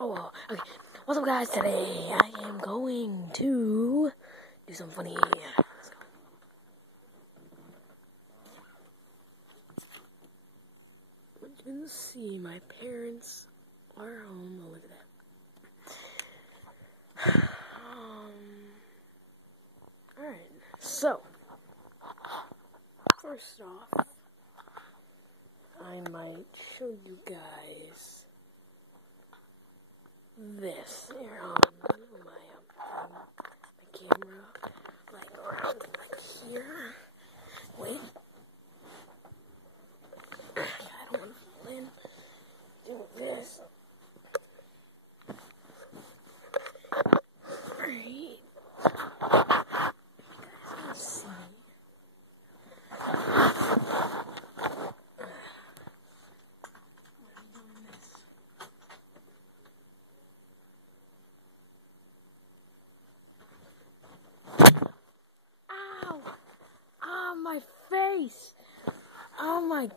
Oh, well, okay. What's up, guys? Today I am going to do something funny. Let's go. You can see my parents are home. Oh, look at that. Alright. So, first off, I might show you guys this here on my camera, like around here. Wait, I don't want to fall in. Do this. Alright. Let's see. Ow! Ah, my face! Oh my